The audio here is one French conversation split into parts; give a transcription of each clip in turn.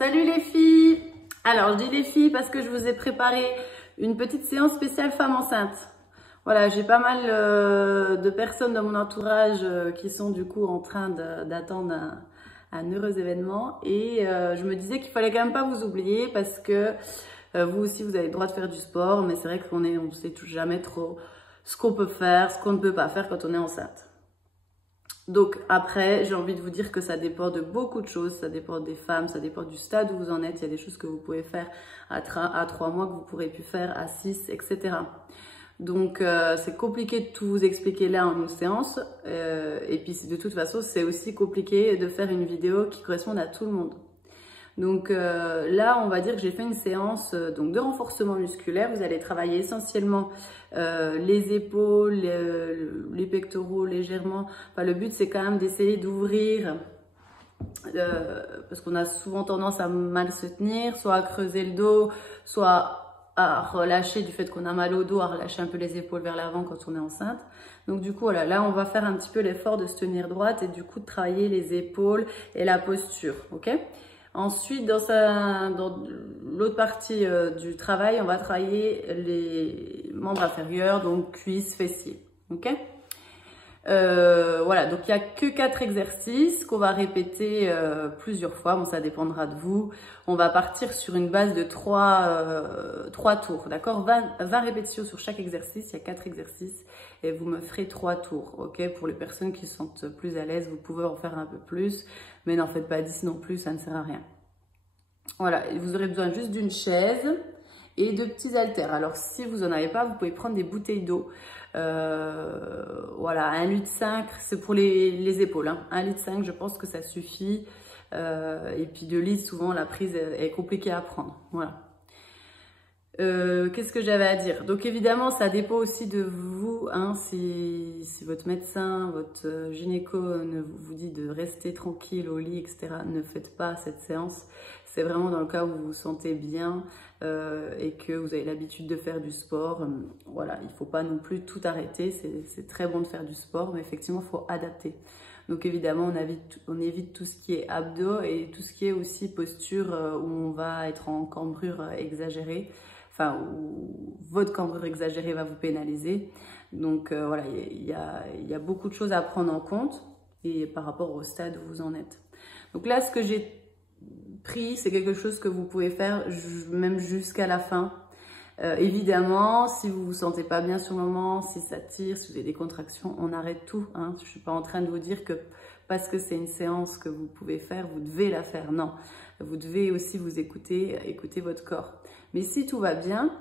Salut les filles! Alors, je dis les filles parce que je vous ai préparé une petite séance spéciale femme enceinte. Voilà, j'ai pas mal de personnes dans mon entourage qui sont du coup en train d'attendre un heureux événement. Et je me disais qu'il fallait quand même pas vous oublier parce que vous aussi, vous avez le droit de faire du sport. Mais c'est vrai on sait jamais trop ce qu'on peut faire, ce qu'on ne peut pas faire quand on est enceinte. Donc après, j'ai envie de vous dire que ça dépend de beaucoup de choses, ça dépend des femmes, ça dépend du stade où vous en êtes. Il y a des choses que vous pouvez faire à 3 mois que vous pourrez plus faire à 6, etc. Donc c'est compliqué de tout vous expliquer là en une séance. Et puis de toute façon, c'est aussi compliqué de faire une vidéo qui corresponde à tout le monde. Donc là, on va dire que j'ai fait une séance donc de renforcement musculaire. Vous allez travailler essentiellement les épaules, les pectoraux légèrement. Enfin, le but, c'est quand même d'essayer d'ouvrir parce qu'on a souvent tendance à mal se tenir, soit à creuser le dos, soit à relâcher du fait qu'on a mal au dos, à relâcher un peu les épaules vers l'avant quand on est enceinte. Donc du coup, voilà, là, on va faire un petit peu l'effort de se tenir droite et du coup de travailler les épaules et la posture, ok ? Ensuite, dans l'autre partie du travail, on va travailler les membres inférieurs, donc cuisses, fessiers. Ok? Voilà, donc il n'y a que 4 exercices qu'on va répéter plusieurs fois. Bon, ça dépendra de vous. On va partir sur une base de 3 tours, d'accord? 20 répétitions sur chaque exercice. Il y a 4 exercices et vous me ferez 3 tours, ok? Pour les personnes qui se sentent plus à l'aise, vous pouvez en faire un peu plus, mais n'en faites pas 10 non plus, ça ne sert à rien. Voilà, vous aurez besoin juste d'une chaise et de petits haltères. Alors, si vous n'en avez pas, vous pouvez prendre des bouteilles d'eau. Voilà, 1,5 litre, c'est pour les épaules. Hein. 1,5 litre, je pense que ça suffit. Et puis 2 litres, souvent, la prise est compliquée à prendre. Voilà. Qu'est-ce que j'avais à dire? Donc évidemment, ça dépend aussi de vous. Hein, si votre médecin, votre gynéco vous dit de rester tranquille au lit, etc., ne faites pas cette séance. C'est vraiment dans le cas où vous vous sentez bien et que vous avez l'habitude de faire du sport. Voilà, il ne faut pas non plus tout arrêter. C'est très bon de faire du sport, mais effectivement, il faut adapter. Donc évidemment, on évite tout ce qui est abdos et tout ce qui est aussi posture où on va être en cambrure exagérée. Enfin, où votre cambrure exagérée va vous pénaliser. Donc voilà, il y a beaucoup de choses à prendre en compte et par rapport au stade où vous en êtes. Donc là, ce que j'ai pris, c'est quelque chose que vous pouvez faire même jusqu'à la fin. Évidemment, si vous vous sentez pas bien sur le moment, si ça tire, si vous avez des contractions, on arrête tout. Hein. Je suis pas en train de vous dire que parce que c'est une séance que vous pouvez faire, vous devez la faire. Non, vous devez aussi vous écouter votre corps. Mais si tout va bien,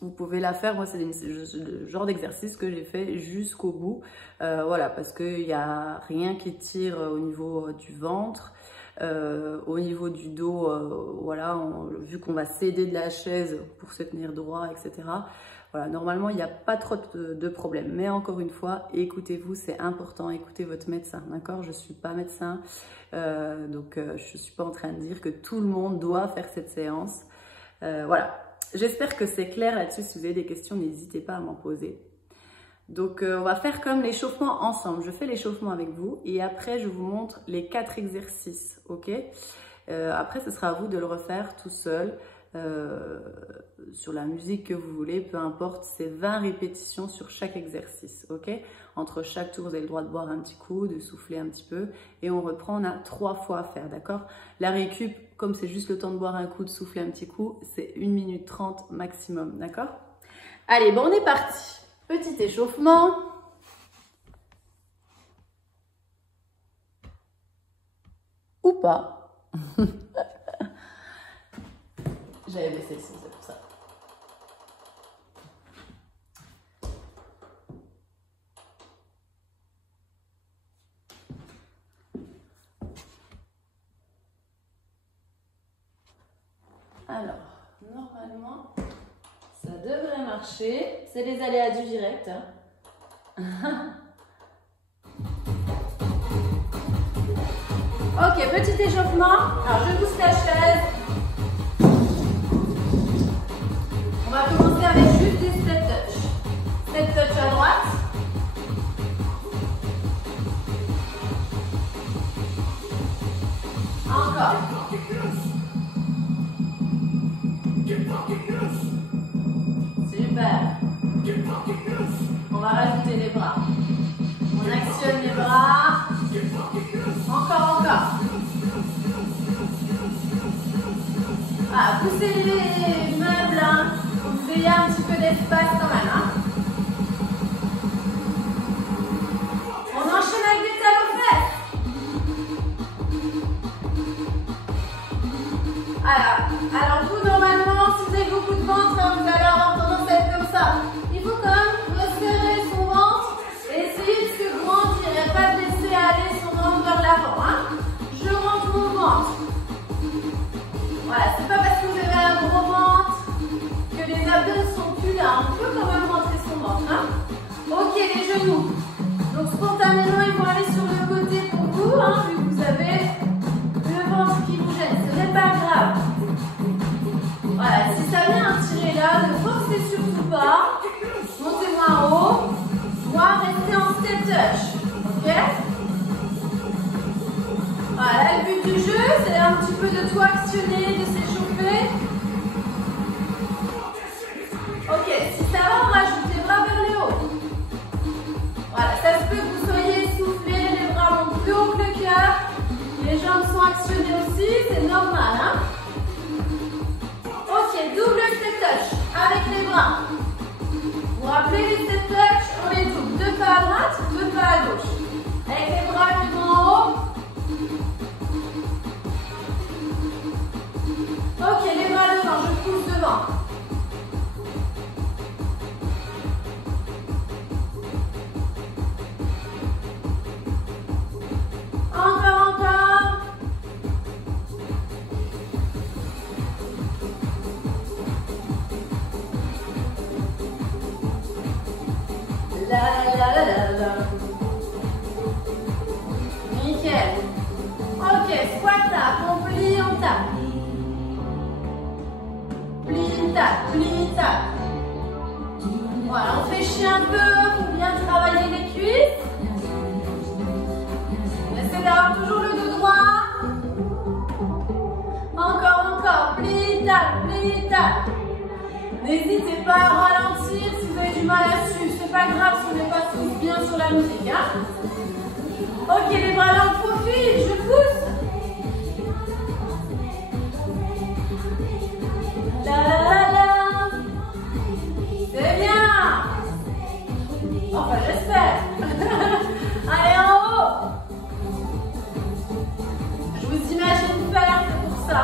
vous pouvez la faire. Moi, c'est le genre d'exercice que j'ai fait jusqu'au bout. Voilà, parce qu'il n'y a rien qui tire au niveau du ventre. Au niveau du dos, voilà, vu qu'on va s'aider de la chaise pour se tenir droit, etc. Voilà, normalement, il n'y a pas trop de problèmes. Mais encore une fois, écoutez-vous, c'est important, écoutez votre médecin, d'accord? Je ne suis pas médecin, donc je ne suis pas en train de dire que tout le monde doit faire cette séance. Voilà, j'espère que c'est clair là-dessus. Si vous avez des questions, n'hésitez pas à m'en poser. Donc, on va faire comme l'échauffement ensemble. Je fais l'échauffement avec vous et après, je vous montre les 4 exercices, ok? Après, ce sera à vous de le refaire tout seul sur la musique que vous voulez, peu importe. C'est 20 répétitions sur chaque exercice, ok? Entre chaque tour, vous avez le droit de boire un petit coup, de souffler un petit peu et on reprend. On a 3 fois à faire, d'accord? La récup, comme c'est juste le temps de boire un coup, de souffler un petit coup, c'est 1 minute 30 maximum, d'accord? Allez, bon, on est parti. Petit échauffement. Ou pas. J'avais baissé le son, c'est pour ça. Alors, normalement, ça devrait marcher. C'est les aléas du direct. Hein. Ok, petit échauffement. Alors, je pousse la chaise. On va commencer avec juste des step touch. Step touch à droite. Encore. encore. Super. On va rajouter les bras. On actionne les bras. Encore, encore. Ah, poussez les meubles, hein. Vous ayez un petit peu d'espace quand même. Hein. On enchaîne avec des talons-fesses. Alors vous, normalement, si vous avez beaucoup de ventre, vous allez avoir tendance à être comme ça. Il faut quand même resserrer son ventre et essayer de se grandir et pas de laisser aller son ventre vers l'avant. Hein. Je rentre mon ventre. Voilà, c'est pas parce que vous avez un gros ventre que les abdos sont plus là. On peut quand même rentrer son ventre. Hein. Ok, les genoux. Donc spontanément, ils vont aller sur le côté pour vous, hein, vu que vous avez le ventre qui vous gêne. Ce n'est pas grave. Voilà, si ça vient à tirer là, ne forcez surtout pas. Montez-moi en haut. Moi, restez en step touch. Ok? Voilà, le but du jeu, c'est un petit peu de tout actionner, de s'échauffer. Ok, si ça va, on rajoute les bras vers le haut. Voilà, ça se peut que vous soyez essoufflé, les bras vont plus haut que le cœur. Les jambes sont actionnées aussi, c'est normal. Hein? Ok, double step touch avec les bras. Vous vous rappelez les step touch, on les double. Deux pas à droite, deux pas à gauche. Avec les bras qui vont en haut. Ok, les bras devant, je pousse devant. Encore, encore. La la la la la la. Nickel. Ok, squat tap, on plie, on tape. Plie, tape, plie, tape. Voilà, on fléchit un peu pour bien travailler les cuisses. Essayez d'avoir toujours le dos droit. Encore, encore. Plie, tape, plie, tape. N'hésitez pas à ralentir si vous avez du mal à suivre. C'est pas grave si on n'est pas tous bien sur la musique. Hein. Ok, les bras dans le profil, je pousse. La la la la. C'est bien. Enfin, j'espère. Allez, en haut. Je vous imagine faire, c'est pour ça.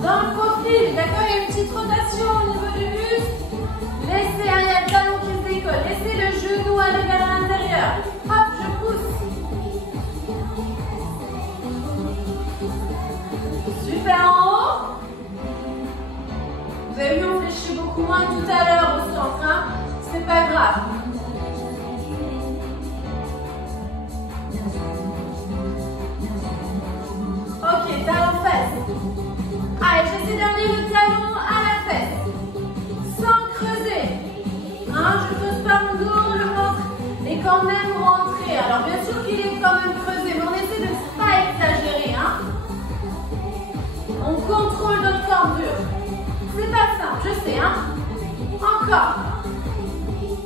Dans le profil, d'accord, il y a une petite rotation au niveau du buste. Laissez, il y a le talon qui se décolle. Laissez le genou aller vers l'intérieur. Hop, je pousse. Super en haut. Vous avez vu, on fléchit beaucoup moins tout à l'heure au centre. Hein. C'est pas grave. Ok, talon fesse. Allez, j'essaie d'amener le talon à la fesse. Sans creuser. Hein, je ne creuse pas mon dos, le ventre est quand même rentré. Alors bien sûr qu'il est quand même creusé, mais on essaie de ne pas exagérer. Hein. On contrôle notre corps dur. C'est pas simple, je sais. Hein. Encore.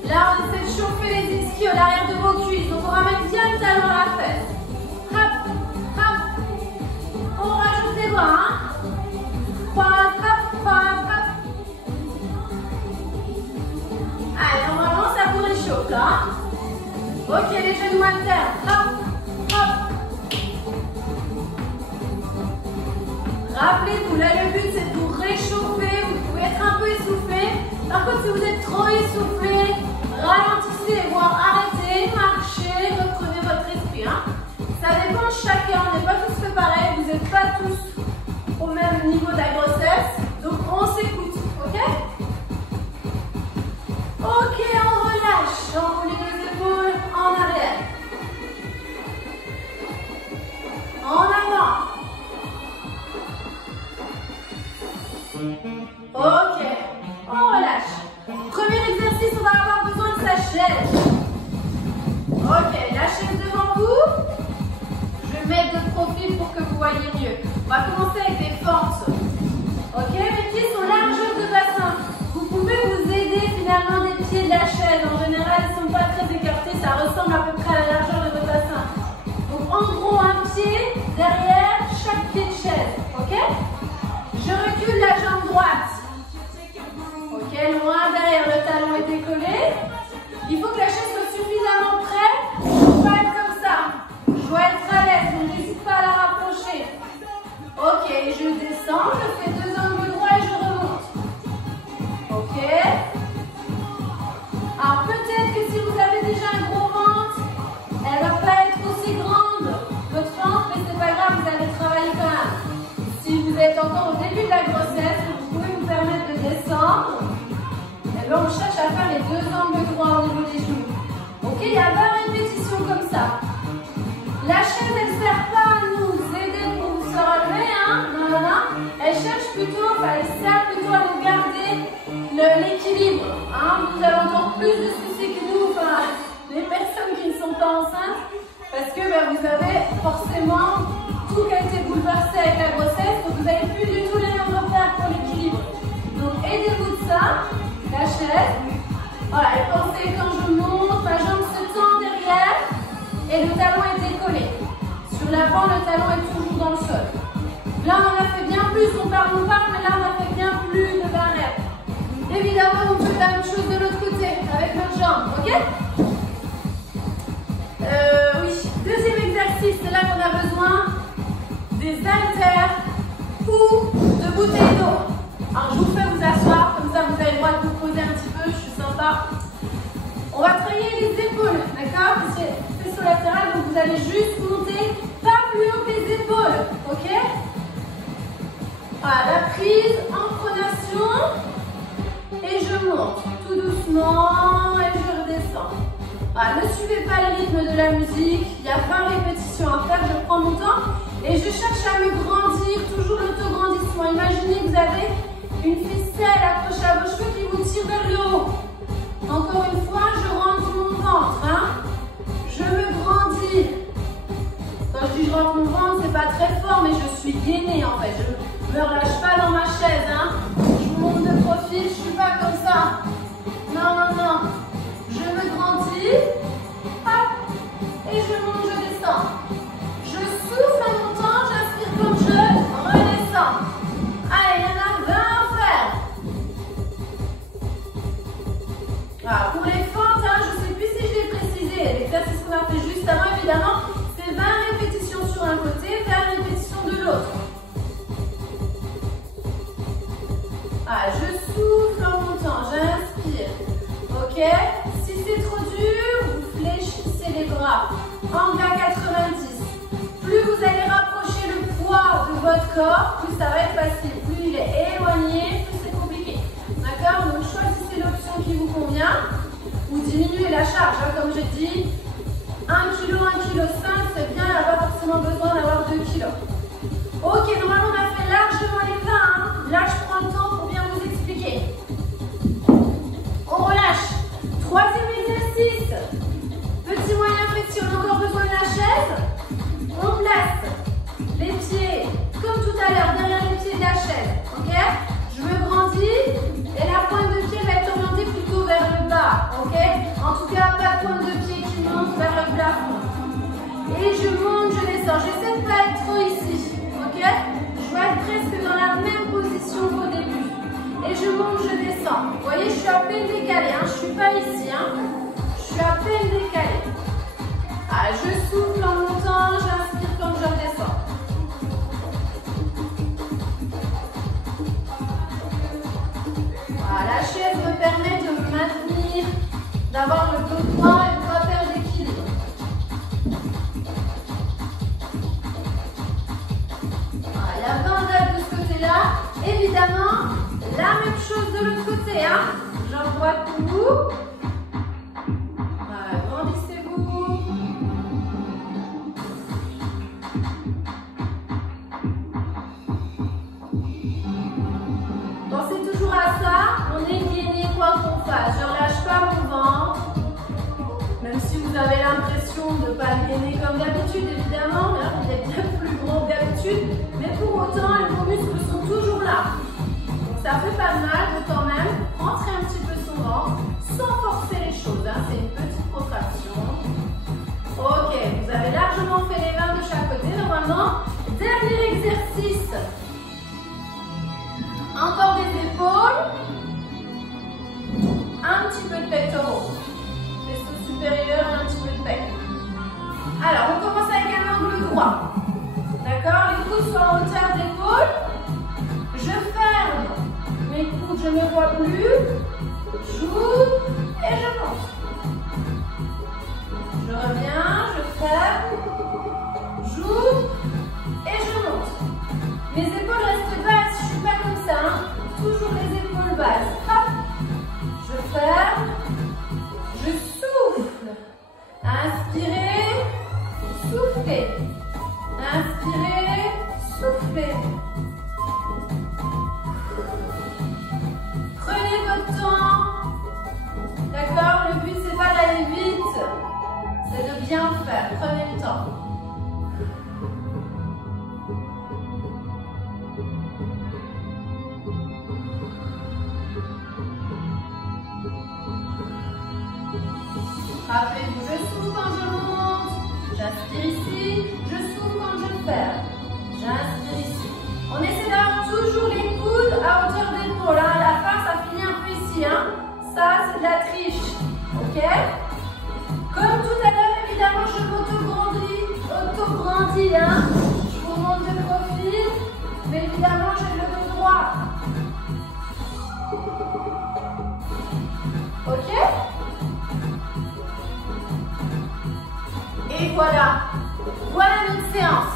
Là, on essaie de chauffer les ischios à l'arrière de vos cuisses. Donc on ramène bien le talon à la fesse. Hop, hop. On rajoute les bras. Hein. Croise, hop, croise, hop. Allez, normalement, ça vous réchauffe là. Hein. Ok, les genoux alternes. Hop, hop. Rappelez-vous, là, le but, c'est de vous réchauffer. Vous pouvez être un peu essoufflé. Par contre, si vous êtes trop essoufflé, ralentissez, voire arrêtez, marchez, reprenez votre esprit. Hein. Ça dépend de chacun. On n'est pas tous fait pareil. Vous n'êtes pas tous au même niveau de la grossesse. Donc, on s'écoute. Ok? Ok, on relâche. On roule les épaules en arrière. En avant. Ok, on relâche. Premier exercice, on va avoir besoin de sa chaise. voyez mieux. On va commencer avec des fentes. Ok, mes pieds sont larges de bassin. Vous pouvez vous aider finalement des pieds de la chaise. En général, ils ne sont pas très écartés, ça ressemble à peu près à la largeur de votre bassin. Donc en gros, un pied derrière chaque pied de chaise. Ok, je recule la jambe droite. Ok, loin derrière, le talon est décollé. Il faut que la chaise soit suffisamment prête pour pas être comme ça. Je dois être à l'aise, donc n'hésite pas à la rapprocher. Ok, je descends, je fais 2 angles droits et je remonte. Ok. Alors peut-être que si vous avez déjà un gros ventre, elle ne va pas être aussi grande, votre ventre, mais c'est pas grave, vous allez travailler quand même. Si vous êtes encore au début de la grossesse, vous pouvez vous permettre de descendre. Et bien on cherche à faire les 2 angles droits au niveau des genoux. Ok, il y a 20 répétitions comme ça. La chaise, elle ne sert pas à nous aider pour vous se relever, hein. Non, non, non. Elle cherche plutôt, elle sert plutôt à nous garder l'équilibre. Hein. Vous avez encore plus de soucis que nous, enfin, les personnes qui ne sont pas enceintes, parce que vous avez forcément tout qui a été bouleversé avec la grossesse, donc vous n'avez plus du tout les mêmes repères pour l'équilibre. Donc aidez-vous de ça, la chaise. Voilà, et pensez quand je monte, ma jambe se tend derrière et le talon est décollé. Sur l'avant, le talon est toujours dans le sol. Là, on en a fait bien plus, on parle, mais là, on a fait bien plus de 20 reps. Évidemment, on fait la même chose de l'autre côté, avec notre jambe, ok? Oui, deuxième exercice, c'est là qu'on a besoin des haltères ou de bouteilles d'eau. Alors, je vous fais vous asseoir, comme ça, vous avez le droit de vous poser un petit peu, je suis sympa. On va travailler les épaules, d'accord? C'est sur latéral, donc vous allez juste monter, pas plus haut que les épaules, ok? Voilà, la prise en pronation, et je monte tout doucement, et je redescends. Voilà, ne suivez pas le rythme de la musique, il y a 20 répétitions à faire, je prends mon temps, et je cherche à me grandir, toujours l'autograndissement. Imaginez que vous avez une ficelle accrochée à vos cheveux qui vous tire vers le haut. Encore une fois, je rentre mon ventre, hein. Je me grandis. Quand je dis je rentre mon ventre, c'est pas très fort, mais je suis gainée en fait. Je me relâche pas dans ma chaise, hein. Je vous monte de profil, je suis pas comme ça. Non, non, non. Je me grandis, hop, et je monte, je descends. Je souffle en montant, j'inspire comme je redescends. Allez, il y en a 20 à faire. Voilà, pour les fentes, hein, je ne sais plus si je l'ai précisé, l'exercice qu'on a fait juste avant, évidemment, c'est 20 répétitions sur un côté, 20 répétitions de l'autre. Voilà, je souffle en montant, j'inspire. Ok? Si c'est trop dur, vous fléchissez les bras. Angle à 90. Plus vous allez rapprocher le poids de votre corps, plus ça va être facile. Plus il est éloigné, plus c'est compliqué. D'accord? Donc choisissez l'option qui vous convient. Ou diminuez la charge. Hein, comme j'ai dit, 1 kg, 1,5 kg, c'est bien, il n'y a pas forcément besoin d'avoir 2 kg. Ok, normalement on a fait largement les 20. Hein. Là, je prends le temps pour bien vous expliquer. On relâche. Troisième exercice. Petit moyen flexion, on a encore besoin de la chaise. On place les pieds, comme tout à l'heure, derrière les pieds de la chaise. Ok? Je me grandis et la pointe de pied va être orientée plutôt vers le bas. Ok? En tout cas, pas de pointe de pied qui monte vers le plafond. Et je monte, je descends. J'essaie de ne pas être trop ici. Ok? Je vais être presque dans la même position qu'au début. Et je monte, je descends. Vous voyez, je suis à peine décalée. Hein? Je ne suis pas ici. Hein? Je suis à peine décalée. Ah, je souffle en montant, j'inspire comme je redescends. Voilà, la chaise me permet de me maintenir, d'avoir le dos droit et de ne pas perdre l'équilibre. Voilà, il y a 20 reps de ce côté-là. Évidemment, la même chose de l'autre côté. Hein. J'envoie pour vous. Voilà, grandissez-vous. Pensez toujours à ça, on est gainé quoi qu'on fasse. Je ne relâche pas mon ventre. vous avez l'impression de ne pas le gainer comme d'habitude, évidemment, hein, il est bien plus gros que d'habitude, mais pour autant, vos muscles sont toujours là. Donc ça fait pas de mal de quand même rentrer un petit peu son ventre sans forcer les choses. Hein, c'est une petite protraction. Ok, vous avez largement fait les mains de chaque côté. Normalement, dernier exercice. Encore des épaules. Un petit peu de pectoraux. Vaisseau supérieur, un petit peu de pec. Alors, on commence avec un angle droit. D'accord? Les coudes sont en hauteur d'épaule. Je ferme mes coudes, je ne me vois plus. J'ouvre et je monte. Je reviens, je ferme, j'ouvre et je monte. Mes épaules restent basses, je ne suis pas comme ça. Hein. Toujours les épaules basses. Hop. Je ferme, je souffle. Inspirez, soufflez. Inspirez, soufflez. Prenez votre temps. D'accord? Le but, c'est pas d'aller vite. C'est de bien faire. Prenez le temps. Rappelez-vous, je souffle quand je monte. J'inspire ici. Je souffle quand je ferme. J'inspire ici. On essaie d'avoir toujours les coudes à hauteur d'épaule. Hein. À la fin, ça finit un peu ici. Hein. Ça, c'est de la triche. Ok? Comme tout à l'heure, évidemment, je m'auto-grandis. Hein. Je vous montre de profil. Mais évidemment, j'ai le dos droit. Ok? Et voilà. Voilà notre séance.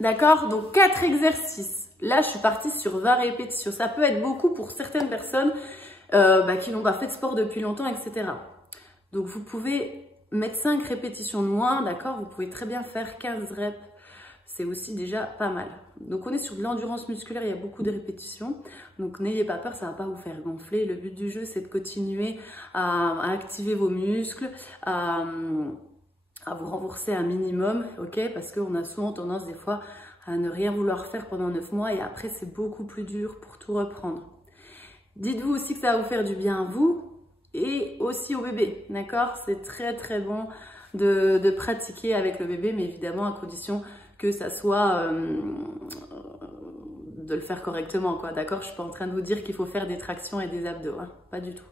D'accord? Donc 4 exercices. Là, je suis partie sur 20 répétitions. Ça peut être beaucoup pour certaines personnes qui n'ont pas fait de sport depuis longtemps, etc. Donc, vous pouvez mettre 5 répétitions de moins, d'accord? Vous pouvez très bien faire 15 reps. C'est aussi déjà pas mal. Donc, on est sur de l'endurance musculaire. Il y a beaucoup de répétitions. Donc, n'ayez pas peur, ça ne va pas vous faire gonfler. Le but du jeu, c'est de continuer à activer vos muscles, à vous renforcer un minimum, ok? Parce qu'on a souvent tendance des fois à ne rien vouloir faire pendant 9 mois et après c'est beaucoup plus dur pour tout reprendre. Dites-vous aussi que ça va vous faire du bien à vous et aussi au bébé, d'accord? C'est très très bon de pratiquer avec le bébé, mais évidemment à condition que ça soit de le faire correctement, quoi, d'accord? Je suis pas en train de vous dire qu'il faut faire des tractions et des abdos, hein, pas du tout.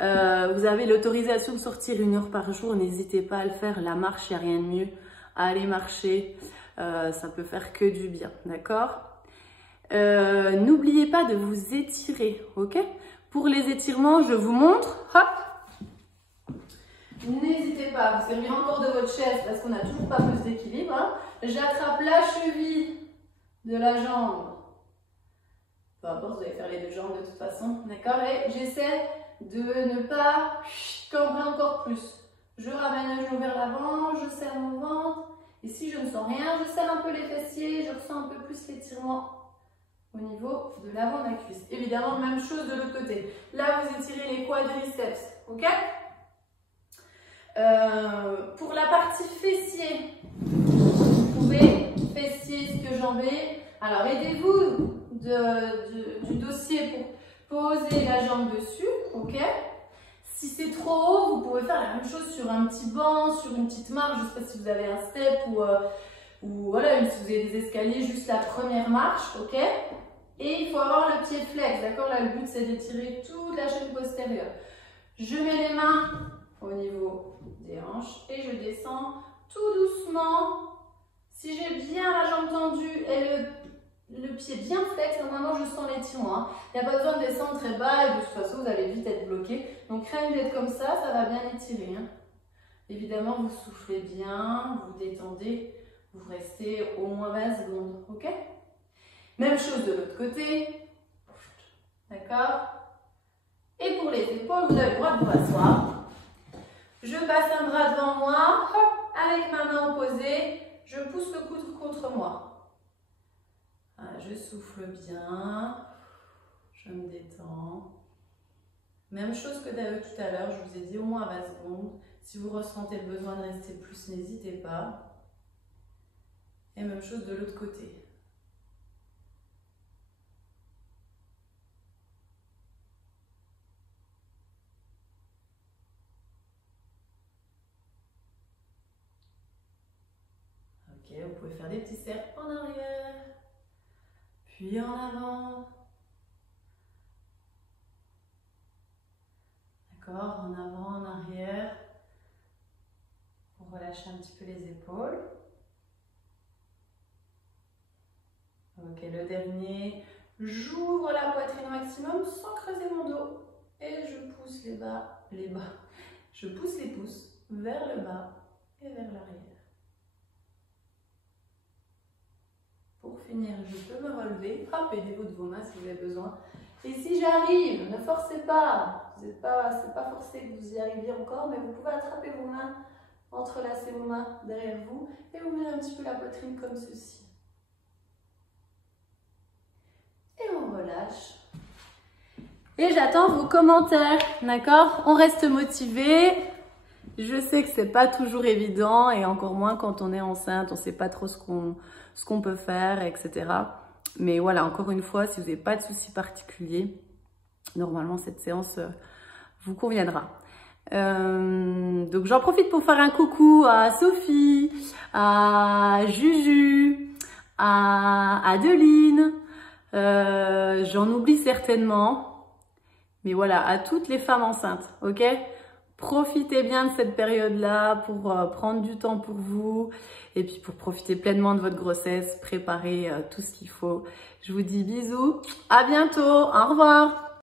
Vous avez l'autorisation de sortir 1 heure par jour, n'hésitez pas à le faire. La marche, il n'y a rien de mieux. Allez marcher, ça peut faire que du bien, d'accord? N'oubliez pas de vous étirer, ok? Pour les étirements, je vous montre, hop. N'hésitez pas, vous servez encore de votre chaise parce qu'on n'a toujours pas plus d'équilibre. Hein. J'attrape la cheville de la jambe. Peu importe, vous allez faire les 2 jambes de toute façon, d'accord? Et j'essaie de ne pas cambrer encore plus. Je ramène le genou vers l'avant, je serre mon ventre. Et si je ne sens rien, je serre un peu les fessiers, je ressens un peu plus l'étirement au niveau de l'avant de la cuisse. Évidemment, même chose de l'autre côté. Là, vous étirez les quadriceps, ok? Pour la partie fessier, vous pouvez fessier, ischio-jambé. Alors, aidez-vous du dossier pour poser la jambe dessus, ok? Si c'est trop haut, vous pouvez faire la même chose sur un petit banc, sur une petite marche. Je ne sais pas si vous avez un step ou voilà, si vous avez des escaliers, juste la première marche, ok? Et il faut avoir le pied flex, d'accord? Là, le but, c'est d'étirer toute la chaîne postérieure. Je mets les mains au niveau des hanches et je descends tout doucement. Si j'ai bien la jambe tendue et le pied bien flex, normalement je sens l'étirement. Il n'y a pas besoin de descendre très bas et de toute façon vous allez vite être bloqué. Donc rien d'être comme ça va bien étirer. Hein. Évidemment vous soufflez bien, vous détendez, vous restez au moins 20 secondes. Ok? Même chose de l'autre côté. D'accord? Et pour les épaules, vous avez le droit de vous asseoir. Je passe un bras devant moi, hop, avec ma main opposée, je pousse le coude contre moi. Voilà, je souffle bien, Je me détends. Même chose que tout à l'heure, je vous ai dit au moins 20 secondes. Si vous ressentez le besoin de rester plus, n'hésitez pas. Et même chose de l'autre côté. Ok, vous pouvez faire des petits cercles en arrière, puis en avant. D'accord, en avant, en arrière. Pour relâcher un petit peu les épaules. Ok, le dernier. J'ouvre la poitrine au maximum sans creuser mon dos. Et je pousse les bas. Je pousse les pouces vers le bas et vers l'arrière. Pour finir, je peux me relever. Hop, aidez-vous de vos mains si vous avez besoin. Et si j'arrive, ne forcez pas. C'est pas forcé que vous y arriviez encore, mais vous pouvez attraper vos mains, entrelacer vos mains derrière vous et ouvrir un petit peu la poitrine comme ceci. Et on relâche. Et j'attends vos commentaires, d'accord? On reste motivé. Je sais que c'est pas toujours évident et encore moins quand on est enceinte, on sait pas trop ce qu'on peut faire, etc. Mais voilà, encore une fois, si vous n'avez pas de soucis particuliers, normalement cette séance vous conviendra. Donc j'en profite pour faire un coucou à Sophie, à Juju, à Adeline, j'en oublie certainement. Mais voilà, à toutes les femmes enceintes, ok? Profitez bien de cette période-là pour prendre du temps pour vous et puis pour profiter pleinement de votre grossesse, préparer tout ce qu'il faut. Je vous dis bisous, à bientôt, au revoir!